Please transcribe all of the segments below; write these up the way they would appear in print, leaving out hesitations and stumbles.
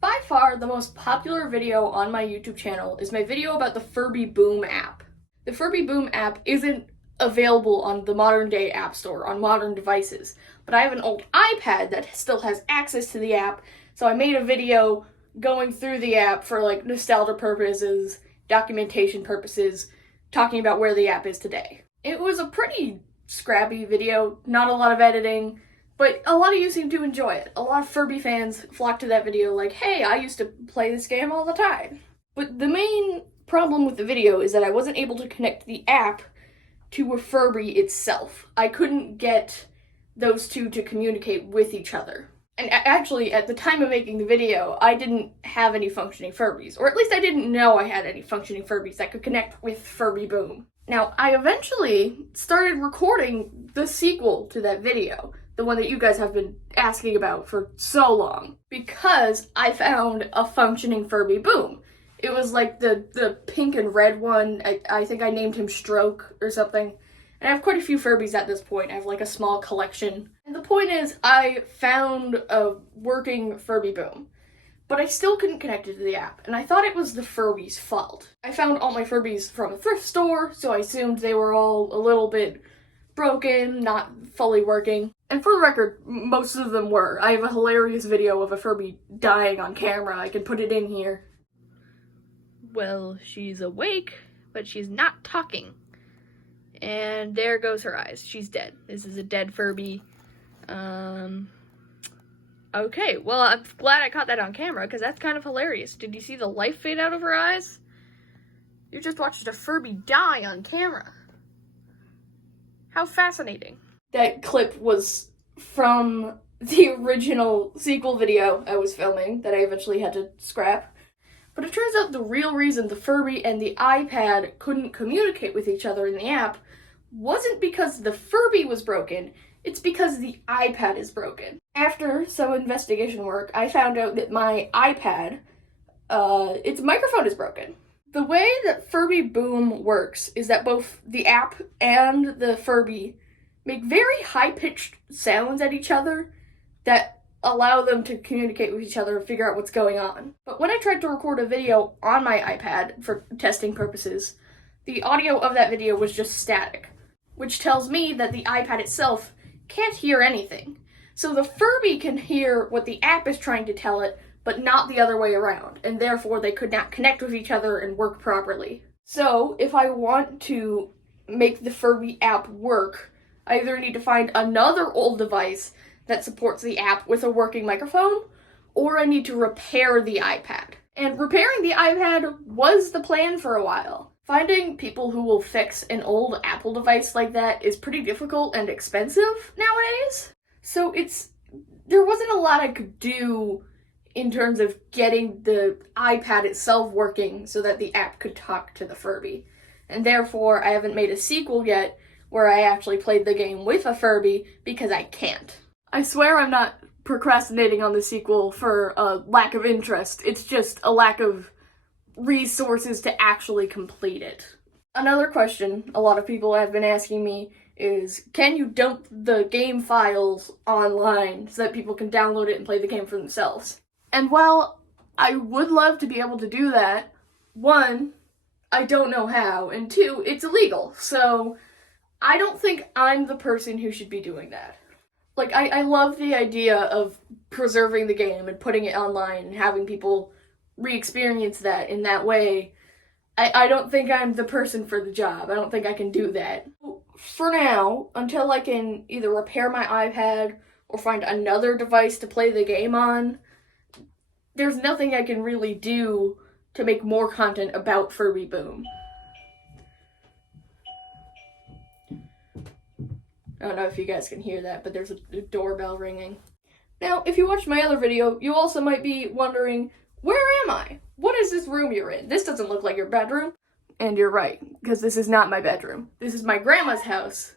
By far, the most popular video on my YouTube channel is my video about the Furby Boom app. The Furby Boom app isn't available on the modern day app store on modern devices, but I have an old iPad that still has access to the app, so I made a video going through the app for like nostalgia purposes, documentation purposes, talking about where the app is today. It was a pretty scrappy video, not a lot of editing, but a lot of you seem to enjoy it. A lot of Furby fans flocked to that video like, hey, I used to play this game all the time. But the main problem with the video is that I wasn't able to connect the app to a Furby itself. I couldn't get those two to communicate with each other. And actually, at the time of making the video, I didn't have any functioning Furbies. Or at least I didn't know I had any functioning Furbies that could connect with Furby Boom. Now, I eventually started recording the sequel to that video, the one that you guys have been asking about for so long, because I found a functioning Furby Boom. It was like the pink and red one. I think I named him Stroke or something. And I have quite a few Furbies at this point. I have like a small collection. And the point is, I found a working Furby Boom, but I still couldn't connect it to the app, and I thought it was the Furby's fault. I found all my Furbies from a thrift store, so I assumed they were all a little bit broken, not fully working. And for the record, most of them were. I have a hilarious video of a Furby dying on camera. I can put it in here. Well, she's awake, but she's not talking. And there goes her eyes. She's dead. This is a dead Furby. Okay, well, I'm glad I caught that on camera, because that's kind of hilarious. Did you see the life fade out of her eyes? You just watched a Furby die on camera. How fascinating. That clip was from the original sequel video I was filming that I eventually had to scrap. But it turns out the real reason the Furby and the iPad couldn't communicate with each other in the app wasn't because the Furby was broken, it's because the iPad is broken. After some investigation work, I found out that my iPad, its microphone is broken. The way that Furby Boom works is that both the app and the Furby make very high-pitched sounds at each other that allow them to communicate with each other and figure out what's going on. But when I tried to record a video on my iPad for testing purposes, the audio of that video was just static, which tells me that the iPad itself can't hear anything. So the Furby can hear what the app is trying to tell it, but not the other way around, and therefore they could not connect with each other and work properly. So if I want to make the Furby app work, I either need to find another old device that supports the app with a working microphone, or I need to repair the iPad. And repairing the iPad was the plan for a while. Finding people who will fix an old Apple device like that is pretty difficult and expensive nowadays. So there wasn't a lot I could do in terms of getting the iPad itself working so that the app could talk to the Furby. And therefore, I haven't made a sequel yet where I actually played the game with a Furby because I can't. I swear I'm not procrastinating on the sequel for a lack of interest. It's just a lack of resources to actually complete it. Another question a lot of people have been asking me is, can you dump the game files online so that people can download it and play the game for themselves? And while I would love to be able to do that, one, I don't know how, and two, it's illegal, so I don't think I'm the person who should be doing that. Like, I love the idea of preserving the game and putting it online and having people re-experience that in that way. I don't think I'm the person for the job. I don't think I can do that. For now, until I can either repair my iPad or find another device to play the game on, there's nothing I can really do to make more content about Furby Boom. I don't know if you guys can hear that, but there's a doorbell ringing. Now, if you watched my other video, you also might be wondering, where am I? What is this room you're in? This doesn't look like your bedroom. And you're right, because this is not my bedroom. This is my grandma's house.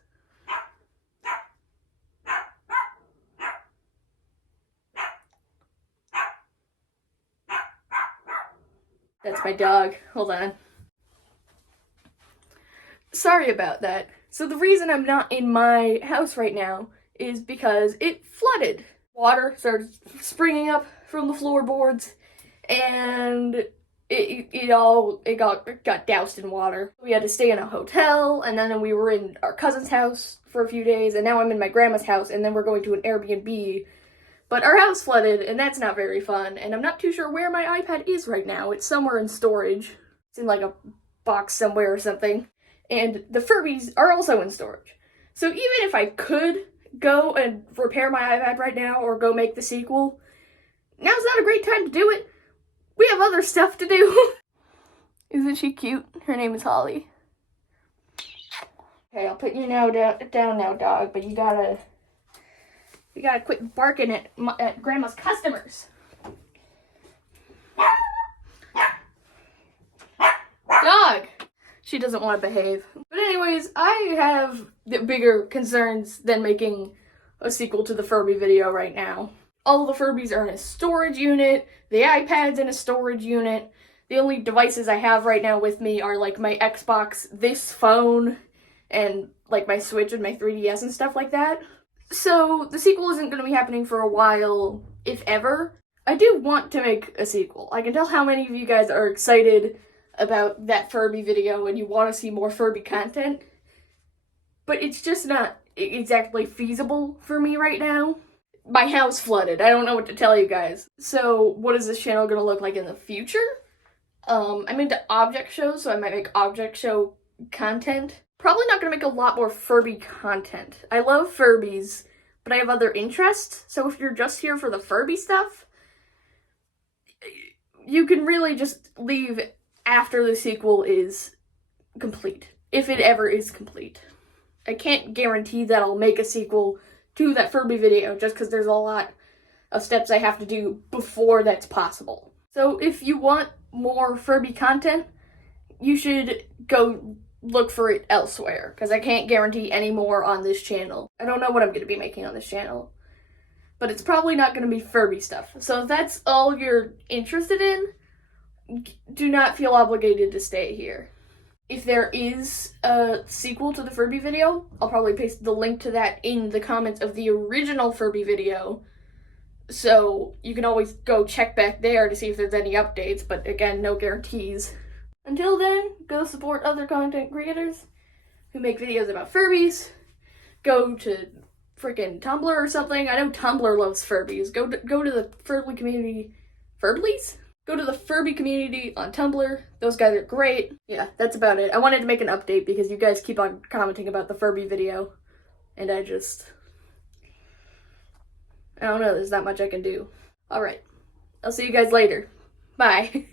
That's my dog. Hold on. Sorry about that. So the reason I'm not in my house right now is because it flooded. Water started springing up from the floorboards, and it got doused in water. We had to stay in a hotel, and then we were in our cousin's house for a few days, and now I'm in my grandma's house, and then we're going to an Airbnb. But our house flooded, and that's not very fun, and I'm not too sure where my iPad is right now. It's somewhere in storage. It's in like a box somewhere or something. And the Furbies are also in storage. So even if I could go and repair my iPad right now or go make the sequel, now's not a great time to do it. We have other stuff to do. Isn't she cute? Her name is Holly. Okay, I'll put you down now, dog, but you gotta quit barking at Grandma's customers. Dog! She doesn't want to behave. But anyways, I have bigger concerns than making a sequel to the Furby video right now. All the Furbies are in a storage unit. The iPad's in a storage unit. The only devices I have right now with me are like my Xbox, this phone, and like my Switch and my 3DS and stuff like that. So the sequel isn't going to be happening for a while, if ever. I do want to make a sequel. I can tell how many of you guys are excited about that Furby video and you want to see more Furby content, but it's just not exactly feasible for me right now. My house flooded. I don't know what to tell you guys. So what is this channel going to look like in the future? I'm into object shows, so I might make object show content. Probably not going to make a lot more Furby content. I love Furbies, but I have other interests, so if you're just here for the Furby stuff, you can really just leave after the sequel is complete, if it ever is complete. I can't guarantee that I'll make a sequel to that Furby video just because there's a lot of steps I have to do before that's possible. So if you want more Furby content, you should go look for it elsewhere, because I can't guarantee any more on this channel. I don't know what I'm going to be making on this channel, but it's probably not going to be Furby stuff. So if that's all you're interested in, do not feel obligated to stay here. If there is a sequel to the Furby video, I'll probably paste the link to that in the comments of the original Furby video, so you can always go check back there to see if there's any updates, but again, no guarantees. Until then, go support other content creators who make videos about Furbies. Go to freaking Tumblr or something. I know Tumblr loves Furbies. Go to the Furby community. Furblies? Go to the Furby community on Tumblr. Those guys are great. Yeah, that's about it. I wanted to make an update because you guys keep on commenting about the Furby video. And I don't know, there's not much I can do. Alright, I'll see you guys later. Bye.